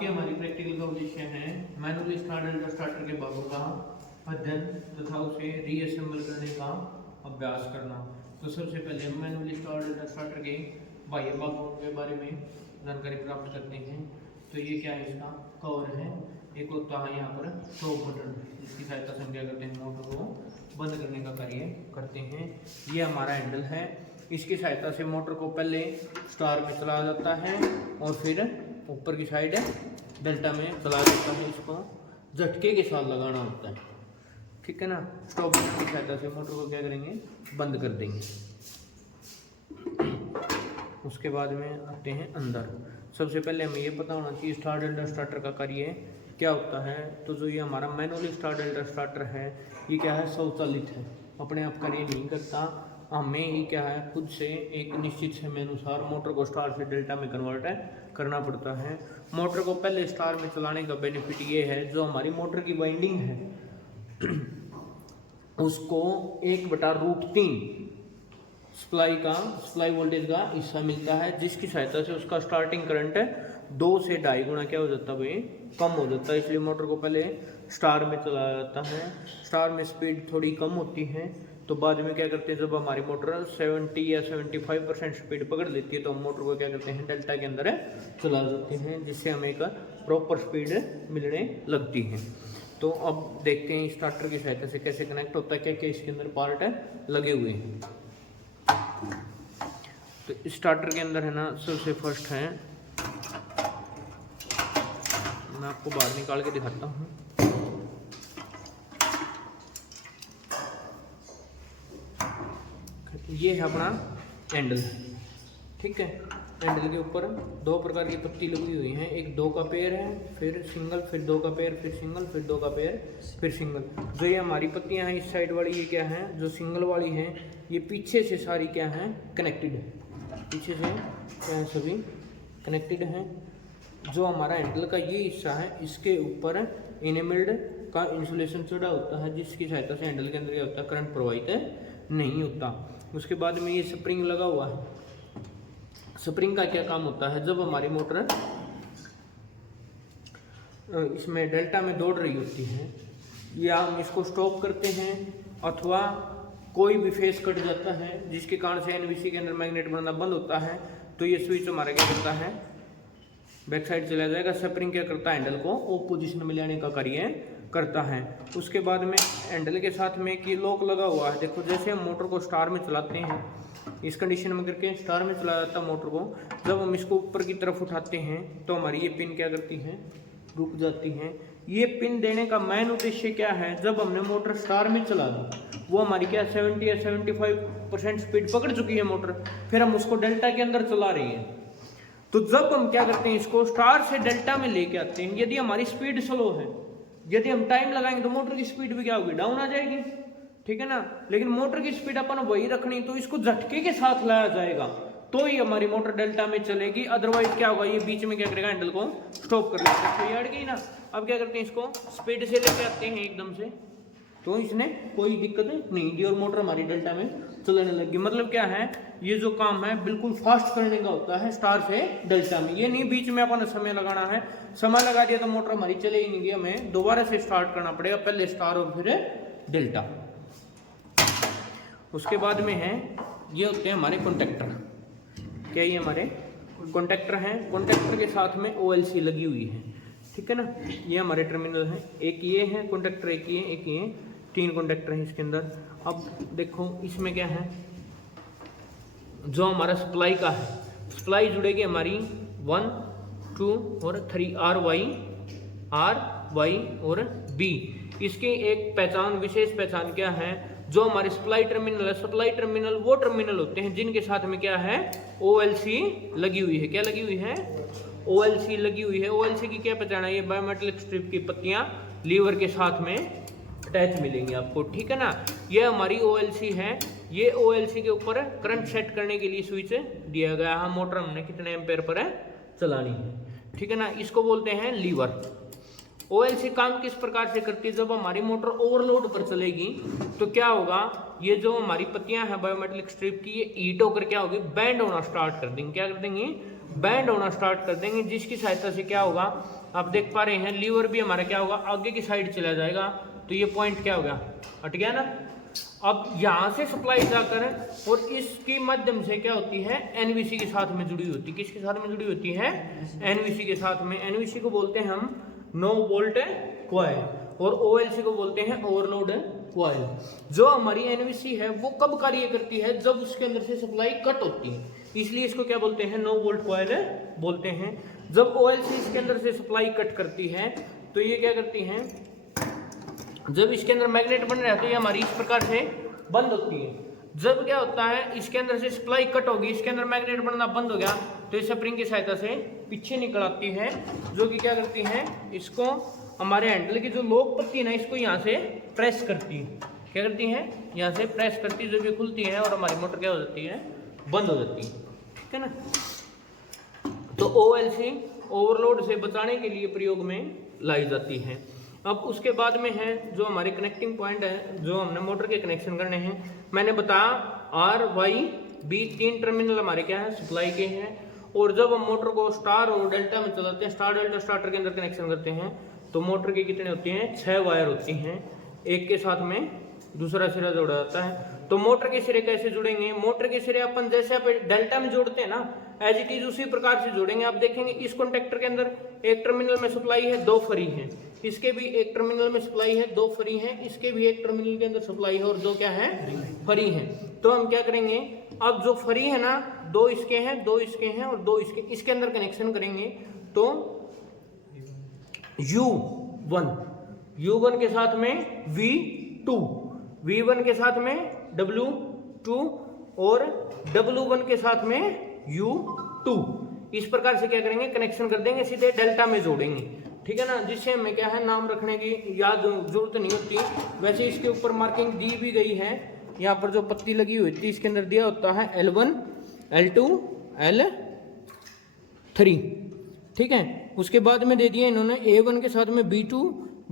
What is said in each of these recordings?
की हमारी प्रैक्टिकल का उद्देश्य है मैनुअली स्टार्टर के भागों का अध्ययन तथा उसे रीअसेंबल करने का अभ्यास करना। तो सबसे पहले हम मैनुअली स्टार्टर के बाह्य भागों के बारे में जानकारी प्राप्त करते हैं। तो ये क्या है, इसका कवर है, एक होता है यहाँ पर स्टॉप बटन, इसकी सहायता से हम क्या करते हैं, मोटर को बंद करने का कार्य करते हैं। ये हमारा हैंडल है, इसकी सहायता से मोटर को पहले स्टार में चलाया जाता है और फिर ऊपर की साइड डेल्टा में चलाया जाता है। इसको झटके के साथ लगाना होता है, ठीक है ना। स्टॉप बटन की सहायता से मोटर को क्या करेंगे, बंद कर देंगे। उसके बाद में आते हैं अंदर। सबसे पहले हमें ये पता होना चाहिए स्टार्टर का कार्य क्या होता है। तो जो ये हमारा मैनुअली स्टार्टर है, ये क्या है, स्वचालित है, अपने आप कार्य नहीं करता। हमें ये क्या है, खुद से एक निश्चित समय अनुसार मोटर को स्टार से डेल्टा में कन्वर्ट करना पड़ता है। मोटर को पहले स्टार में चलाने का बेनिफिट ये है, जो हमारी मोटर की वाइंडिंग है उसको 1/√3 सप्लाई वोल्टेज का हिस्सा मिलता है, जिसकी सहायता से उसका स्टार्टिंग करंट 2 से 2.5 गुना क्या हो जाता है भाई, कम हो जाता है। इसलिए मोटर को पहले स्टार में चलाया जाता है। स्टार में स्पीड थोड़ी कम होती है, तो बाद में क्या करते हैं, जब हमारी मोटर 70 या 75% स्पीड पकड़ लेती है तो हम मोटर को क्या करते हैं, डेल्टा के अंदर चला देते हैं, जिससे हमें एक प्रॉपर स्पीड मिलने लगती है। तो अब देखते हैं स्टार्टर की सहायता से कैसे कनेक्ट होता है, क्या क्या इसके अंदर पार्ट लगे हुए हैं। तो स्टार्टर के अंदर है ना, सबसे फर्स्ट है, मैं आपको बाहर निकाल के दिखाता हूँ। ये है अपना हैंडल, ठीक है। हैंडल के ऊपर 2 प्रकार की पत्ती लगी हुई हैं, एक 2 का पेयर है, फिर सिंगल, फिर 2 का पेयर, फिर सिंगल, फिर 2 का पेयर, फिर सिंगल। जो ये हमारी पत्तियां हैं इस साइड वाली, ये क्या है, जो सिंगल वाली हैं, ये पीछे से सारी क्या हैं, कनेक्टेड है, पीछे से क्या है, सभी कनेक्टेड हैं। जो हमारा हैंडल का ये हिस्सा है, इसके ऊपर इनेमल्ड का इंसुलेशन चढ़ा होता है, जिसकी सहायता से हैंडल के अंदर क्या होता है, करंट प्रवाहित नहीं होता। उसके बाद में ये स्प्रिंग लगा हुआ है। स्प्रिंग का क्या काम होता है, जब हमारी मोटर इसमें डेल्टा में दौड़ रही होती है, या हम इसको स्टॉप करते हैं, अथवा कोई भी फेस कट जाता है जिसके कारण से एनवीसी के अंदर मैग्नेट बनना बंद होता है, तो ये स्विच हमारा क्या करता है, बैक साइड चला जाएगा। स्प्रिंग क्या करता है, हैंडल को ऑफ पोजीशन में लाने का कार्य करता है। उसके बाद में हैंडल के साथ में एक लॉक लगा हुआ है। देखो, जैसे हम मोटर को स्टार में चलाते हैं, इस कंडीशन में करके स्टार में चलाया जाता है मोटर को। जब हम इसको ऊपर की तरफ उठाते हैं तो हमारी ये पिन क्या करती है, रुक जाती है। ये पिन देने का मेन उद्देश्य क्या है, जब हमने मोटर स्टार में चला दी, वो हमारी क्या 70 या 75% स्पीड पकड़ चुकी है मोटर, फिर हम उसको डेल्टा के अंदर चला रही है। तो जब हम क्या करते हैं, इसको स्टार से डेल्टा में लेके आते हैं, यदि हमारी स्पीड स्लो है, यदि हम टाइम लगाएंगे तो मोटर की स्पीड भी क्या होगी, डाउन आ जाएगी, ठीक है ना। लेकिन मोटर की स्पीड अपन वही रखनी, तो इसको झटके के साथ लाया जाएगा तो ही हमारी मोटर डेल्टा में चलेगी। अदरवाइज क्या होगा, ये बीच में क्या करेगा, हैंडल को स्टॉप कर लेगा, तो ये अड़ गई ना। अब क्या करते हैं, इसको स्पीड से लेके आते हैं एकदम से, तो इसने कोई दिक्कत नहीं दी और मोटर हमारी डेल्टा में चलने लगी। मतलब क्या है, ये जो काम है बिल्कुल फास्ट करने का होता है स्टार से डेल्टा में। ये नहीं बीच में अपन समय लगाना है, समय लगा दिया तो मोटर हमारी चले ही नहीं गई, हमें दोबारा से स्टार्ट करना पड़ेगा, पहले स्टार और फिर डेल्टा। उसके बाद में है, ये होते हैं हमारे कॉन्टेक्टर। क्या ये हमारे कॉन्टेक्टर हैं, कॉन्टेक्टर के साथ में OLC लगी हुई है, ठीक है ना। ये हमारे टर्मिनल हैं, एक ये है कॉन्टेक्टर, एक ये 3 कॉन्टेक्टर हैं इसके अंदर। अब देखो इसमें क्या है, जो हमारा सप्लाई का है, सप्लाई जुड़ेगी हमारी 1, 2 और 3 RY और B। इसकी एक पहचान, विशेष पहचान क्या है, जो हमारे सप्लाई टर्मिनल है, सप्लाई टर्मिनल वो टर्मिनल होते हैं जिनके साथ में क्या है, OLC लगी हुई है। क्या लगी हुई है, OLC लगी हुई है। OLC की क्या पहचान है, ये बायोमेटेलिक स्ट्रिप की पत्तियां लीवर के साथ में अटैच मिलेंगी आपको, ठीक है ना। ये हमारी OLC है। ये OLC के ऊपर करंट सेट करने के लिए स्विच दिया गया है, मोटर हमने कितने एम्पेयर पर चलानी है, ठीक है ना। इसको बोलते हैं लीवर। OLC काम किस प्रकार से करती है, जब हमारी मोटर ओवरलोड पर चलेगी तो क्या होगा, ये जो हमारी पत्तियां हैं बायोमेटेलिक स्ट्रिप की, ये हीट होकर क्या होगी, बैंड होना स्टार्ट कर देंगी। क्या कर देंगी, बैंड होना स्टार्ट कर देंगे, जिसकी सहायता से क्या होगा, आप देख पा रहे हैं लीवर भी हमारा क्या होगा, आगे की साइड चला जाएगा। तो ये पॉइंट क्या हो गया, हट गया ना। अब यहाँ से सप्लाई जाकर और इसके माध्यम से क्या होती है, एनवीसी के साथ में जुड़ी होती है। किसके साथ में जुड़ी होती है, एनवीसी के साथ में। एनवीसी को बोलते हैं हम नो वोल्ट कॉइल और ओएलसी को बोलते हैं ओवरलोड कॉइल। जो हमारी एनवीसी है वो कब कार्य करती है, जब उसके अंदर से सप्लाई कट होती है, इसलिए इसको क्या बोलते हैं, नो वोल्ट कॉइल बोलते हैं। जब ओएलसी इसके अंदर से सप्लाई कट करती है तो ये क्या करती है, जब इसके अंदर मैग्नेट बन रहा है तो ये हमारी इस प्रकार से बंद होती है। जब क्या होता है, इसके अंदर से सप्लाई कट होगी, इसके अंदर मैग्नेट बनना बंद हो गया, तो इस स्प्रिंग की सहायता से पीछे निकल आती है, जो कि क्या करती है, इसको हमारे हैंडल की जो लॉक पत्ती है ना, इसको यहाँ से प्रेस करती है। क्या करती है, यहाँ से प्रेस करती है, जब ये खुलती है और हमारी मोटर क्या हो जाती है, बंद हो जाती है। ठीक है ना। तो ओएलसी ओवरलोड से बचाने के लिए प्रयोग में लाई जाती है। अब उसके बाद में है जो हमारे कनेक्टिंग पॉइंट है, जो हमने मोटर के कनेक्शन करने हैं। मैंने बताया आर वाई बी 3 टर्मिनल हमारे क्या है, सप्लाई के हैं। और जब हम मोटर को स्टार और डेल्टा में चलाते हैं, स्टार डेल्टा स्टार्टर के अंदर कनेक्शन करते हैं, तो मोटर के कितने होती हैं, 6 वायर होती हैं। एक के साथ में दूसरा सिरा जोड़ा जाता है। तो मोटर के सिरे कैसे जुड़ेंगे, मोटर के सिरे अपन जैसे आप डेल्टा में जोड़ते हैं ना, एज इट इज उसी प्रकार से जोड़ेंगे। आप देखेंगे इस कॉन्टेक्टर के अंदर एक टर्मिनल में सप्लाई है, 2 फरी है, इसके भी एक टर्मिनल में सप्लाई है, 2 फरी है, इसके भी एक टर्मिनल के अंदर सप्लाई है और 2 क्या है, फरी है। तो हम क्या करेंगे, अब जो फरी है ना, 2 इसके हैं, 2 इसके हैं और 2 इसके अंदर कनेक्शन करेंगे। तो U1 के साथ में V1 के साथ में W2 और W1 के साथ में U2, इस प्रकार से क्या करेंगे, कनेक्शन कर देंगे, सीधे डेल्टा में जोड़ेंगे। ठीक है ना, जिससे हमें क्या है, नाम रखने की याद जरूरत नहीं होती। वैसे इसके ऊपर मार्किंग दी भी गई है, यहाँ पर जो पत्ती लगी हुई थी इसके अंदर दिया होता है L1 L2 L3। ठीक है, उसके बाद में दे दिए इन्होंने A1 के साथ में B2,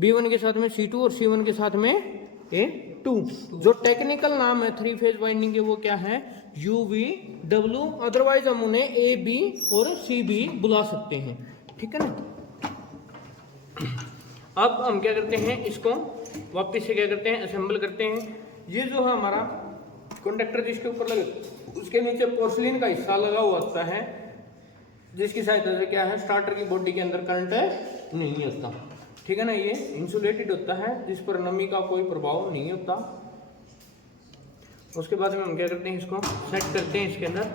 B1 के साथ में C2 और C1 के साथ में A2। जो टेक्निकल नाम है 3 फेज वाइंडिंग के, वो क्या है, UVW, अदरवाइज हम उन्हें AB और CB बुला सकते हैं। ठीक है ना। अब हम क्या करते हैं, इसको वापस से क्या करते हैं, असेंबल करते हैं। ये जो है हमारा कंडक्टर जिसके ऊपर लगे, उसके नीचे पोर्सिलिन का हिस्सा लगा हुआ होता है, जिसकी सहायता से क्या है, स्टार्टर की बॉडी के अंदर करंट नहीं होता। ठीक है ना, ये इंसुलेटेड होता है, जिस पर नमी का कोई प्रभाव नहीं होता। उसके बाद में हम क्या करते हैं, इसको सेट करते हैं इसके अंदर।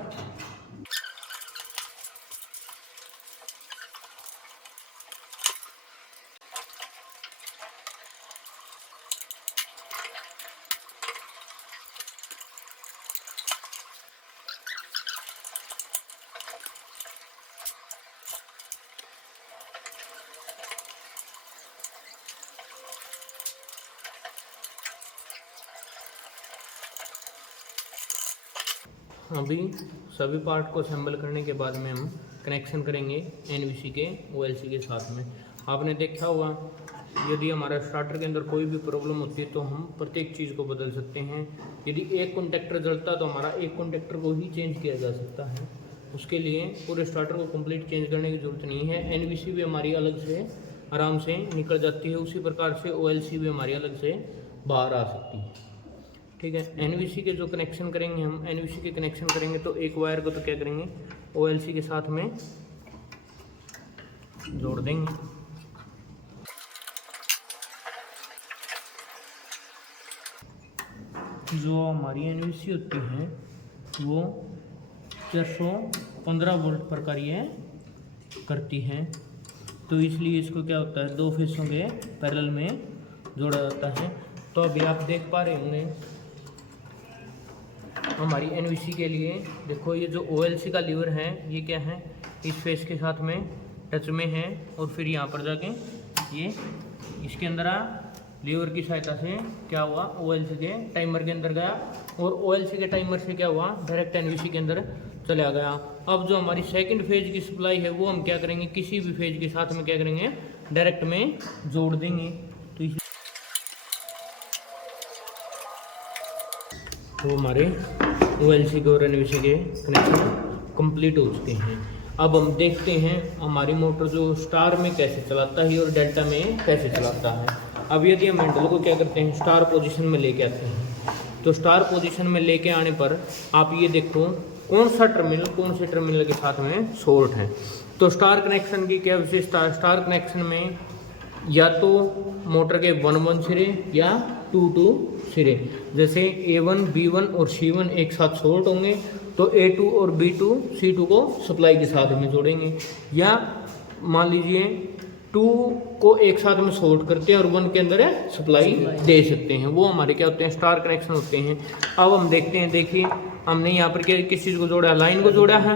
अभी सभी पार्ट को असेंबल करने के बाद में हम कनेक्शन करेंगे एनवीसी के ओएलसी के साथ में। आपने देखा होगा, यदि हमारा स्टार्टर के अंदर कोई भी प्रॉब्लम होती है तो हम प्रत्येक चीज़ को बदल सकते हैं। यदि एक कॉन्टैक्टर जलता तो हमारा एक कॉन्टैक्टर को ही चेंज किया जा सकता है। उसके लिए पूरे स्टार्टर को कंप्लीट चेंज करने की ज़रूरत नहीं है। एनवीसी भी हमारी अलग से आराम से निकल जाती है, उसी प्रकार से ओएलसी भी हमारी अलग से बाहर आ सकती है। ठीक है, एनवीसी के जो कनेक्शन करेंगे हम, एनवीसी के कनेक्शन करेंगे तो एक वायर को तो क्या करेंगे, ओएलसी के साथ में जोड़ देंगे। जो हमारी एनवीसी होती है वो 415 वोल्ट पर कार्य करती है, तो इसलिए इसको क्या होता है, 2 फेसों के पैरेलल में जोड़ा जाता है। तो अभी आप देख पा रहे होंगे हमारी एनवीसी के लिए, देखो ये जो ओएलसी का लीवर है ये क्या है, इस फेस के साथ में टच में है और फिर यहाँ पर जाके ये इसके अंदर लीवर की सहायता से क्या हुआ, ओएलसी के टाइमर के अंदर गया और ओएलसी के टाइमर से क्या हुआ, डायरेक्ट एनवीसी के अंदर चला गया। अब जो हमारी सेकंड फेज की सप्लाई है वो हम क्या करेंगे, किसी भी फेज के साथ में क्या करेंगे, डायरेक्ट में जोड़ देंगे। तो हमारे ओएलसी के और एनवीसी के कनेक्शन कंप्लीट हो चुके हैं। अब हम देखते हैं हमारी मोटर जो स्टार में कैसे चलाता है और डेल्टा में कैसे चलाता है। अब यदि हम हैंडल को क्या करते हैं, स्टार पोजीशन में लेके आते हैं, तो स्टार पोजीशन में लेके आने पर आप ये देखो कौन से टर्मिनल के साथ में शॉर्ट है। तो स्टार कनेक्शन की क्या विशेषता, स्टार कनेक्शन में या तो मोटर के 1-1 सिरे या 2-2 सिरे, जैसे A1 B1 और C1 एक साथ शॉर्ट होंगे तो A2 और B2 C2 को सप्लाई के साथ में जोड़ेंगे, या मान लीजिए 2 को एक साथ में शॉर्ट करते हैं और 1 के अंदर सप्लाई दे सकते हैं, वो हमारे क्या होते हैं, स्टार कनेक्शन होते हैं। अब हम देखते हैं, देखिए हमने यहाँ पर क्या किस चीज़ को जोड़ा है, लाइन को जोड़ा है।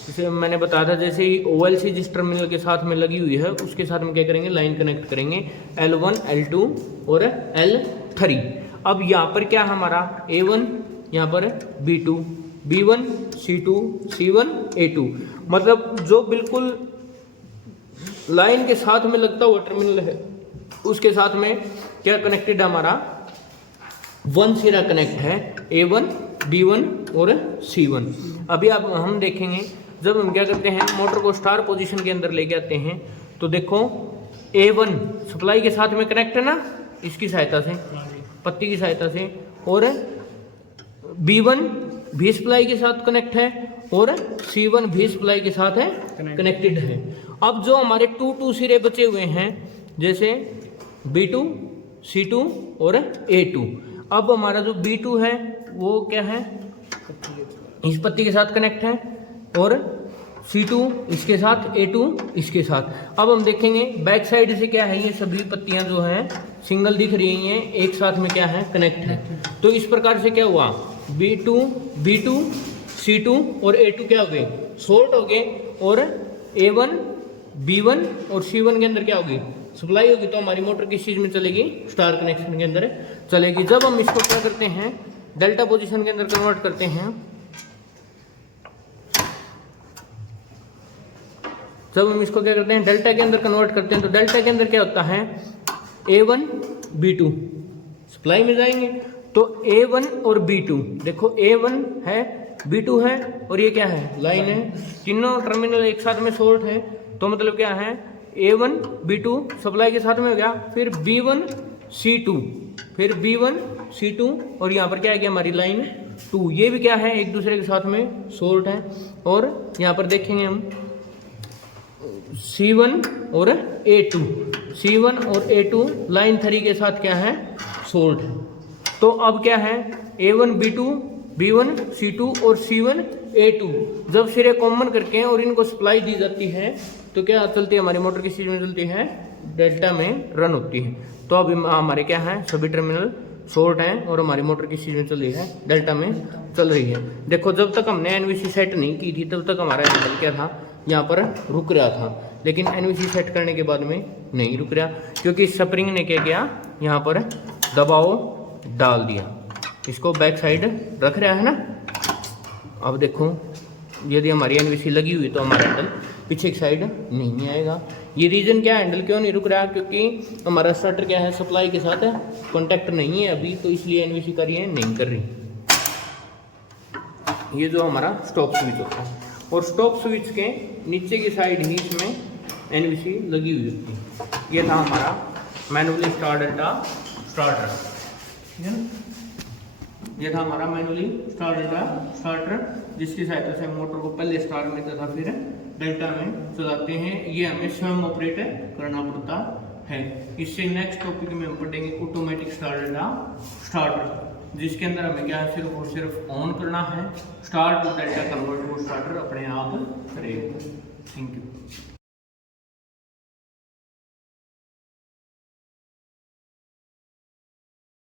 जैसे मैंने बताया था, जैसे ही OLC जिस टर्मिनल के साथ में लगी हुई है उसके साथ में क्या करेंगे, लाइन कनेक्ट करेंगे L1 L2 और L3। अब यहाँ पर क्या हमारा A1, यहाँ पर B2, B1 C2 C1 A2, मतलब जो बिल्कुल लाइन के साथ में लगता हुआ टर्मिनल है उसके साथ में क्या कनेक्टेड हमारा 1 सिरा कनेक्ट है, A1 B1 और C1। अभी अब हम देखेंगे जब हम क्या करते हैं, मोटर को स्टार पोजीशन के अंदर लेके आते हैं तो देखो A1 सप्लाई के साथ में कनेक्ट है ना, इसकी सहायता से, पत्ती की सहायता से, और B1 भी सप्लाई के साथ कनेक्ट है और C1 भी सप्लाई के साथ है कनेक्टेड है। अब जो हमारे 2-2 सिरे बचे हुए हैं, जैसे B2 C2 और A2, अब हमारा जो B2 है वो क्या है, इस पत्ती के साथ कनेक्ट है और C2 इसके साथ, A2 इसके साथ। अब हम देखेंगे बैक साइड से क्या है, ये सभी पत्तियां जो हैं सिंगल दिख रही हैं, एक साथ में क्या है, कनेक्ट है। तो इस प्रकार से क्या हुआ, B2 C2 और A2 क्या हो गए, शॉर्ट हो गए, और A1 B1 और C1 के अंदर क्या होगी, सप्लाई होगी। तो हमारी मोटर किस चीज़ में चलेगी, स्टार कनेक्शन के अंदर चलेगी। जब हम इसको क्या करते हैं, डेल्टा पोजीशन के अंदर कन्वर्ट करते हैं, जब हम इसको क्या करते हैं, डेल्टा के अंदर कन्वर्ट करते हैं, तो डेल्टा के अंदर क्या होता है, A1 B2 सप्लाई में जाएंगे, तो A1 और B2, देखो A1 है B2 है और ये क्या है, लाइन है, तीनों टर्मिनल एक साथ में शॉर्ट है, तो मतलब क्या है, A1 B2 सप्लाई के साथ में हो गया, फिर B1 C2, फिर B1 C2, और यहाँ पर क्या है कि हमारी लाइन 2, ये भी क्या है, एक दूसरे के साथ में शॉर्ट है। और यहाँ पर देखेंगे हम C1 और A2 और A2 लाइन 3 के साथ क्या है, शॉर्ट है। तो अब क्या है, A1 B2 B1 C2 और C1 A2 जब सिरे कॉमन करके और इनको सप्लाई दी जाती है तो क्या चलती है, हमारी मोटर किस चीज़ में चलती है, डेल्टा में रन होती है। तो अब हमारे क्या है, सभी टर्मिनल शॉर्ट हैं और हमारी मोटर किस चीज़ में चल रही है, डेल्टा में चल रही है। देखो जब तक हमने NVC सेट नहीं की थी तब तक हमारा हैंडल क्या था, यहाँ पर रुक रहा था, लेकिन NVC सेट करने के बाद में नहीं रुक रहा, क्योंकि स्प्रिंग ने क्या किया, यहाँ पर दबाव डाल दिया, इसको बैक साइड रख रहा है ना। अब देखो यदि हमारी NVC लगी हुई तो हमारा हैंडल पीछे की साइड नहीं आएगा। ये रीजन क्या है, हैंडल क्यों नहीं रुक रहा, क्योंकि हमारा स्टार्टर क्या है, सप्लाई के साथ है, कॉन्टैक्ट नहीं है अभी, तो इसलिए NVC कार्य नहीं कर रही। ये जो हमारा स्टॉप स्विच होता है, और स्टॉप स्विच के नीचे की साइड ही इसमें NVC लगी हुई होती है। ये था हमारा मैनुअली स्टार डेल्टा स्टार्टर, ठीक है ना, ये था हमारा मैनुअली स्टार डेल्टा स्टार्टर, जिसकी सहायता से मोटर को पहले स्टार में तथा फिर डेल्टा में चलाते हैं। ये हमें स्वयं ऑपरेट करना पड़ता है। इससे नेक्स्ट टॉपिक में हम पढ़ेंगे ऑटोमेटिक स्टार डेल्टा स्टार्टर, जिसके अंदर हमें क्या है, सिर्फ और सिर्फ ऑन करना है, start to delta convert to starter अपने आप करेगा। Thank you.